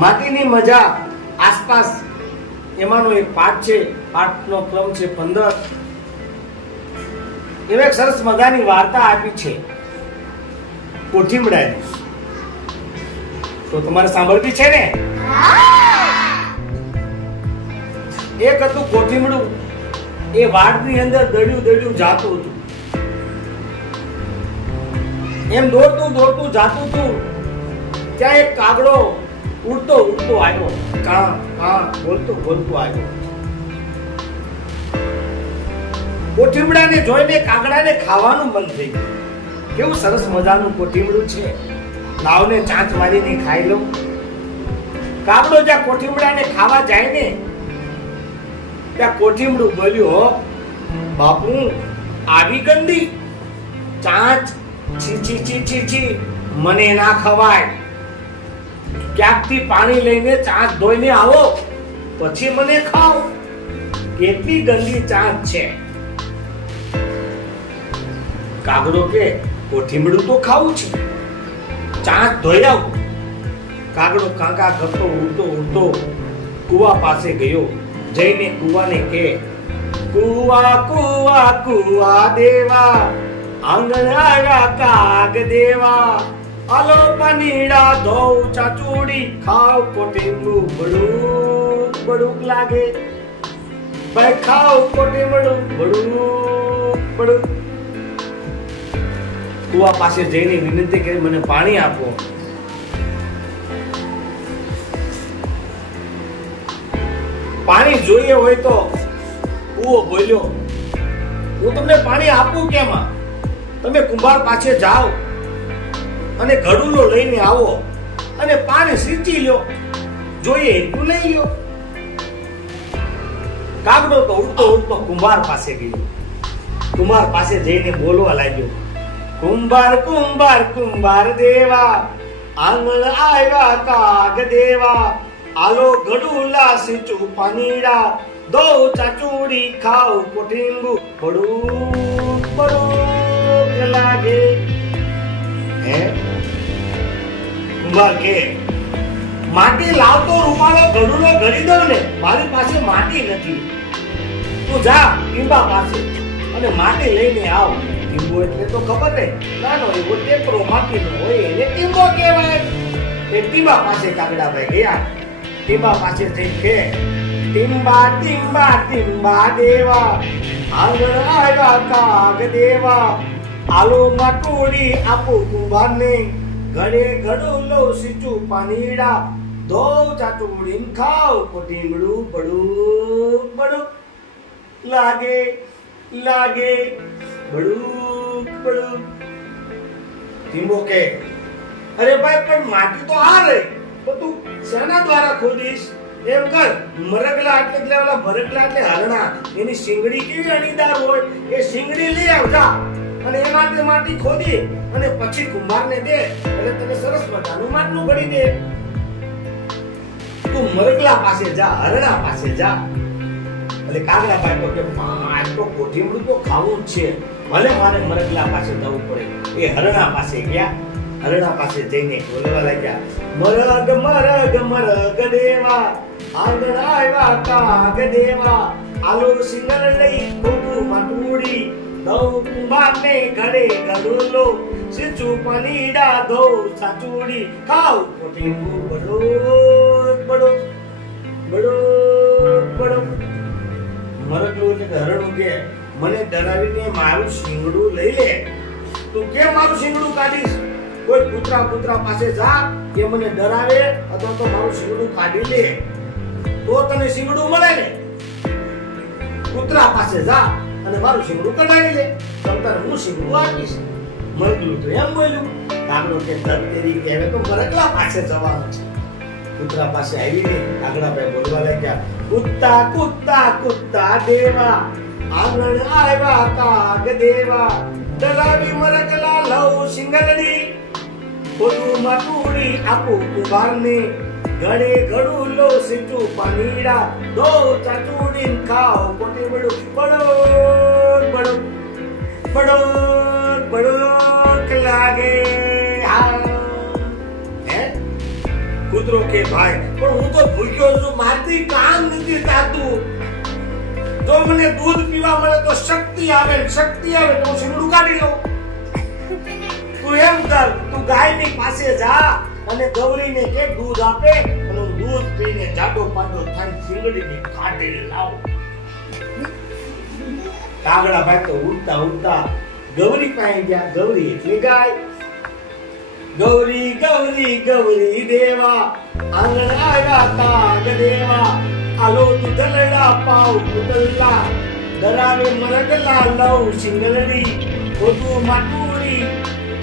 માટીની મજા આસપાસ એમાંનો એક પાઠ છે, પાઠનો ક્રમ છે પંદર. એમાં એક સરસ મજાની વાર્તા આપી છે કોઠીમડાની તો તમારે સાંભળવી છે ને? એક હતું કોઠીમડું એ વાડની અંદર દડ્યું દડ્યું જાતું હતું. એમ દોડતું દોડતું જાતું હતું, ત્યાં એક કાગડો ઉડતો ઉડતો આવ્યો. કા કા, બોલતો બોલતો આવ્યો. કોઠીમડાને જોઈને કાગડાને ખાવાનું મન થઈ ગયું. કેવું સરસ મજાનું કોઠીમડું છે. લાવને ચાંચ મારીને ખાઈ લઉં. કાગડો જ્યાં કોઠીમડાને ખાવા જાય ને, ત્યાં કોઠીમડું બોલ્યું, હો, બાપુ, આવી ગંદી? ચાંચ? છી છી છી છી છી. મને ના ખવાય. ક્યાંકથી પાણી લઈને ચાંચ ધોઈને આવો, પછી મને ખાઓ. કેટલી ગંદી ચાંચ છે. કાગડો કે કોઠીમડું તો ખાવું છે. ચાંચ ધોઈ આવું. કાગડો કાંકા કરતો ઉડતો ઉડતો કુવા પાસે ગયો. જઈને કુવાને કે, કુવા કુવા કુવા દેવા આંગણ આવ્યા કાગ દેવા. આલો પનીડા ધોઉ, ચાચુડી ખાવ કોટીમડું બડુક બડુક લાગે. ભાઈ ખાવ કોટીમડું બડુક બડુક કુવા પાસે જઈને વિનંતી કરી, મને પાણી આપો. પાણી જોઈએ હોય તો કુવો બોલ્યો, હું તમને પાણી આપું કેમાં? તમે કુંભાર પાસે જાઓ. અને ઘડુલો લઈને આવો અને પાણી સીંચી લ્યો. જોઈએ એટલું લઈ લ્યો. કાગડો તો ઉડતો ઉડતો કુંભાર પાસે ગયો. કુંભાર પાસે જઈને બોલવા લાગ્યો, કુંભાર કુંભાર કુંભાર દેવા, આંગણ આવ્યા કાગ દેવા. આલો ઘડુલા સીચું પાનીડા દો ચાચુડી ખાવ કોઠીંગુ પડું પડું લાગે હે? કે? માટી લાવતો રૂમાલો ઘડુલો ઘડી દઉં ને, મારી પાસે માટી નથી. તું જા ટીંબા પાસે. અને માટી લઈને આવ. ટીંબો એટલે તો ખબર ને નાનો એવો ટેકરો માટીનો હોય એને ટીંબો કહેવાય. એ ટીંબા પાસે કાગડાભાઈ ગયા. ટીંબા પાસે જઈ કે, ટીંબા ટીંબા ટીંબા દેવા. આંગણ આવ્યા કાગ દેવા આલો માટોડી આપો કુંભારને. ઘડે ઘડો લો સીચું પાણીડા દો ચાચુડીન ખાવ કોટીમડું બડું બડું લાગે લાગે બડું બડું ધીમો કે, અરે ભાઈ, પણ માટી તો આ રહી બધું શેના દ્વારા ખોદીશ? એમ કર, મરગલા એટલે એટલે ઓલા ભરગલા એટલે હરણા એની શિંગડી કેવી અણીદાર હોય? એ શિંગડી લઈ આવ અને તે માટી ખોદી અને પછી કુંભારને દે એટલે તને સરસ મજાનું માટલું ઘડી દે. તું મરગલા પાસે જા, હરણા પાસે જા. એટલે કાગડા ભાઈ તો કે આજ તો કોઠીમડું તો ખાવું જ છે. ભલે મારે મરગલા પાસે જવું પડે. એ હરણા પાસે ગયા. હરણા પાસે જઈને બોલવા લાગ્યા મરગ મરગ મરગ દેવા આગળ આવ્યા કાગ દેવા. આલો સિંગર લઈ ખોટું ઘરે ઘડુલો સીચું પનીડા દો સાચુડી ખાવ. કોઠીમડું બડો બડો બડો બડો મરકલું એટલે હરણું કે, મને ડરાવીને મારું શિંગડું લઈ લે. તું કેમ મારું શિંગડું કાઢીશ? કોઈ કૂતરા કૂતરા પાસે જા કે મને ડરાવે, અથવા તો મારું શિંગડું કાઢી લે. તો તને શિંગડું મળે ને? કૂતરા પાસે જા. અને મારું શિંગડું કઢાવી લે. તમ તારે હું શિંગડું આપીશ મળ્યું તો એમ બોલ્યું, કાગડો કે ધર તેરી કે હવે તો મરકલા પાસે જવાનું છે. કૂતરા પાસે આવીને કાગડાભાઈ બોલવા લાગ્યા કુત્તા કુત્તા કુત્તા દેવા, આંગણ આવ્યા કાગ દેવા ડરાવી મરકલા લઉં સિંગલડી ખોટું માટુડી આપું કુંભારને. ઘડે ઘડું લો સીચું પાણીડા દો ચાચુડીન ખાઓ કોટી બડો બડો બડો બડો બડો લાગે કૂતરો કે ભાઈ, પણ હું તો ભૂખ્યો છું, મારથી કામ નથી થાતું. જો મને દૂધ પીવા મળે તો શક્તિ આવે શક્તિ આવે તો હું શીંગડું કાઢી લઉં. તું એમ કર, તું ગાયની પાસે જા. અને ગૌરીને કે દૂધ આપે, અને દૂધ પીને જાડો પાડો થાય, શીંગડીને કાઢી લાવો. કાગડા ભાઈ તો ઉડતા ઉડતા ગૌરી પાસે ગયા, ગૌરી એટલે ગાય. ગૌરી ગૌરી ગૌરી દેવા, આંગણ આવ્યા કાગ દેવા. આલો દૂધલડા પાવ કુતલ્લા દરાવે મરગલા લવ સિંગલડી ઓતું માટુડી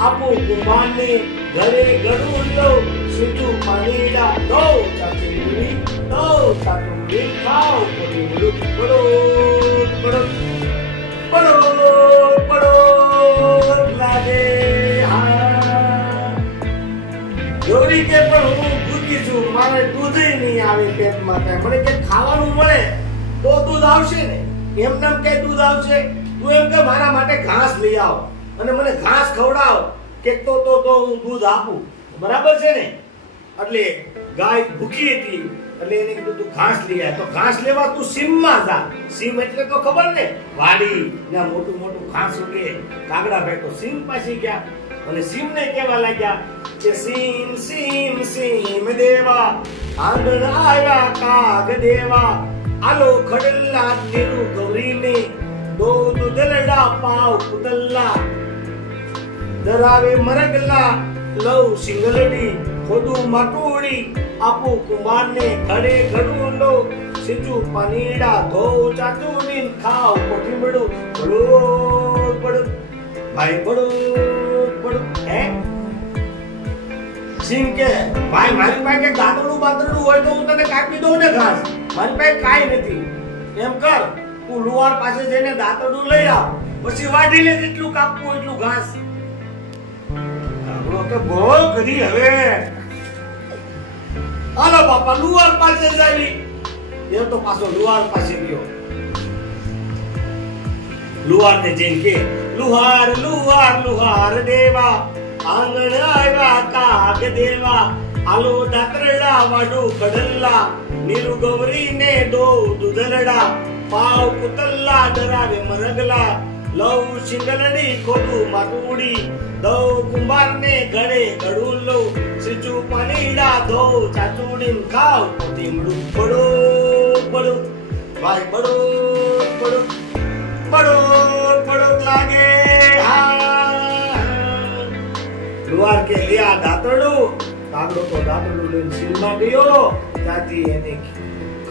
આપો કુંભારને ઘરે ગળું લો સીધું પાણીડા દો ચાચુડી દો ચાચુડી ખાઓ. પડો પડો પડો પડો પડો લાગે હા કે પણ હું ભૂકી છું, મારે દૂધ નહીં આવે પેટમાં કાંઈ. મને કે ખાવાનું મળે તો દૂધ આવશે ને. એમ નામ કે દૂધ આવશે? તું એમ કે મારા માટે ઘાસ લઈ આવ અને મને ઘાસ ખવડાવ. કે તો તો હું દૂધ આપું. બરાબર છે ને? એટલે ગાય ભૂખી હતી, એટલે એને કીધું, તું ઘાસ લઈ આવ તો ઘાસ લેવા તું સીમમાં જા. સીમ એટલે તો ખબર ને? વાડી. ને મોટું મોટું ઘાસ ઉગે. કાગડા તો સીમ પાછી ગયા. અને સીમને કહેવા લાગ્યા કે, સીમ સીમ સીમ દેવા. આંગણ આવ્યા કાગ દેવા. આલો ખડલ્લા તેરું ગૌરીને દો દુધલડા પાવ કુદલ્લા દરાવે મરગલા, લવ સિંગલડી, ખોદું માટુડી આપું કુમારને ઘડે ઘડું લો સિજુ પાનીડા ધો ચાચુડીન ખાવ કોઠી બડું બડું ભાઈ બડું બડું હે? સિંહ કે, ભાઈ, મારી પાસે ગાદડું બાદડું હોય તો હું તને કાપી દઉં ને ઘાસ? મારી પાસે કાંઈ નથી. એમ કર તું લુહાર પાસે જઈને દાંતડું લઈ આવ. પછી વાઢી લે જેટલું કાપવું એટલું ઘાસ. તો બહુ કરી હવે. આલો બાપા લુવાર પાસે જાવી. એ તો પાછો લુહાર પાસે ગયો. લુહાર ને જઈને કે, લુહાર લુહાર લુહાર દેવા, આંગણ આવ્યા કાગ દેવા, આલો ડાકરડા વાડું કડલ્લા નીરુ ગૌરી ને દો દુધલડા પાવ કુતલ્લા ડરાવે મરગલા લવ શિંગલડી ખોદું માટુડી દઉં કુંભારને ઘડે, ઘડું લઉં. સીચું પાણીડા ધો ચાચુડીન ખાવ તીમડું પડો પડો. ભાઈ પડો પડો. પડો પડો લાગે હા લુહાર કે લ્યા દાંતરડું. કાગડો તો દાતરડું લઈને સીલમાં ગયો. ત્યાંથી એને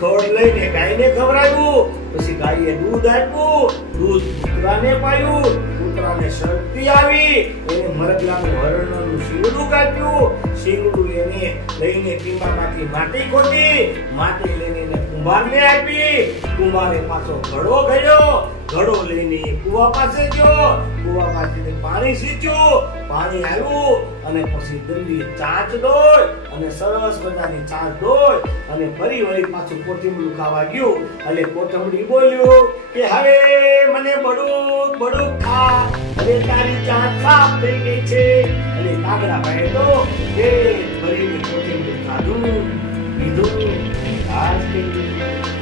ખડ લઈને ગાયને ખવડાવ્યું. પછી ગાયે દૂધ આપ્યું. દૂધ કૂતરાને પાયું કૂતરાને શક્તિ આવી. એને મરગલાનું હરણનું શીંગડું કાપ્યું. શીંગડું એને લઈને પીમામાંથી માટી ખોદી માટી લઈને કુંભારને આપી. કુંભારે પાછો ઘડો ઘડ્યો. ઘડો લઈને કુવા પાસે ગયો. કુવા પાસેથી પાણી સીંચ્યું. પાણી આવ્યું અને પછી દંડી ચાંચ દોય અને સરસ મજાની ચાંચ દોય અને ફરી વળી પાછું કોઠીમડું ખાવા ગયું. એટલે કોથમડી બોલ્યું કે હવે મને બડું બડું ખા. હવે તારી ચાંચ સાફ થઈ ગઈ છે. અને કાગડા ભાઈ તો એ ભરીને કોઠીમડું ખાધું, પીધું. આજ થઈ ગયું